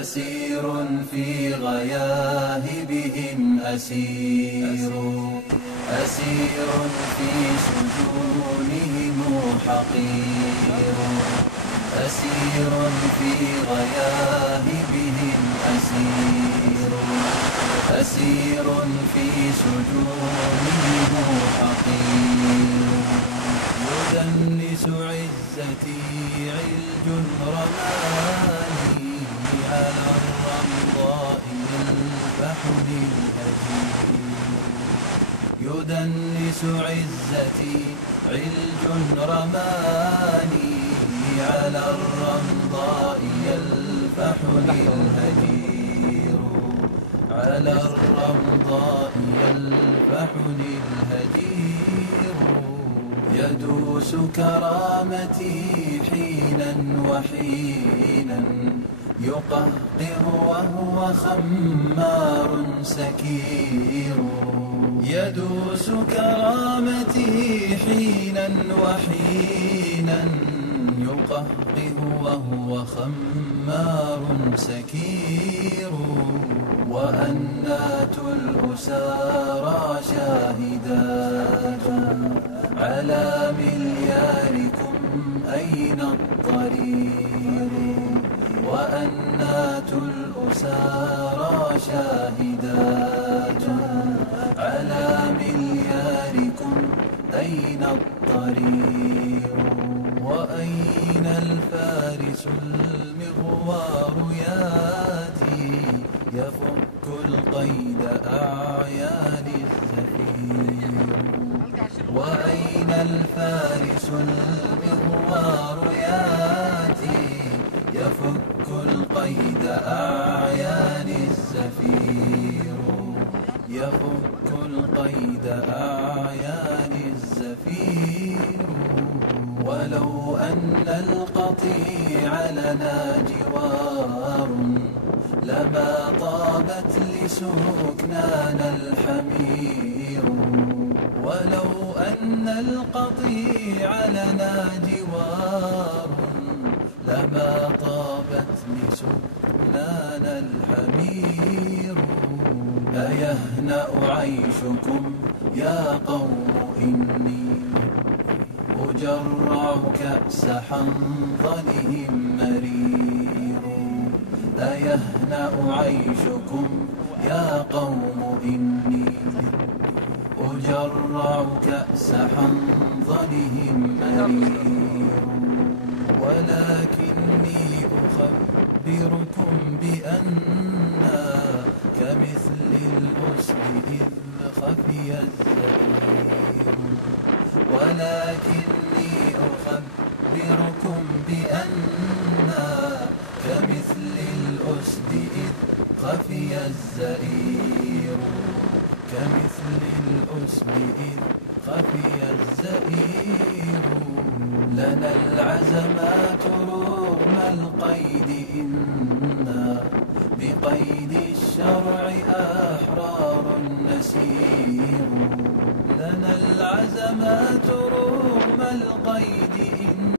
أسير في غياهبهم أسير، أسير في سجونهم حقير، أسير في غياهبهم أسير، أسير في سجونهم حقير. يدنس عزتي علج رماني على الرمضاء يلفحني الهجير. يدنس عزتي علج رماني على الرمضاء يلفحني الهجير، على الرمضاء يلفحني الهجير. يدوس كرامتي حينا وحينا يقهقه وهو خمار سكير. يدوس كرامتي حينا وحينا يقهقه وهو خمار سكير. وأنات الأسارى شاهدات على ملياركم أين الطريق. وأنات الأسارى شاهدات على ملياركم أين الطريق. وأين الفارس المغوار ياتي يفك القيد أعيان الزفير. وأين الفارس المغوار ياتي يفك القيد أعيان الزفير، يفك القيد أعيان الزفير. ولو أن القطيع لنا جوار لما طابت لسكنانا الحمير. ولو أن القطيع لنا جوار لما طابت لسكنانا الحمير. أيهنأ عيشكم يا قوم إني أجرع كأس حنظلهم مرير. أيهنأ عيشكم يا قوم إني أجرع كأس حنظلهم مرير. ولكني أخبركم بأننا كمثل الأسد إذ خفي الزئير. ولكني أخبركم بأننا كمثل الأسد إذ خفي الزئير. كمثل الأسد إذ خفي الزئير. لنا العزمات رغم القيد إنا بقيد الشرع أحرار نسير. لنا العزمات رغم القيد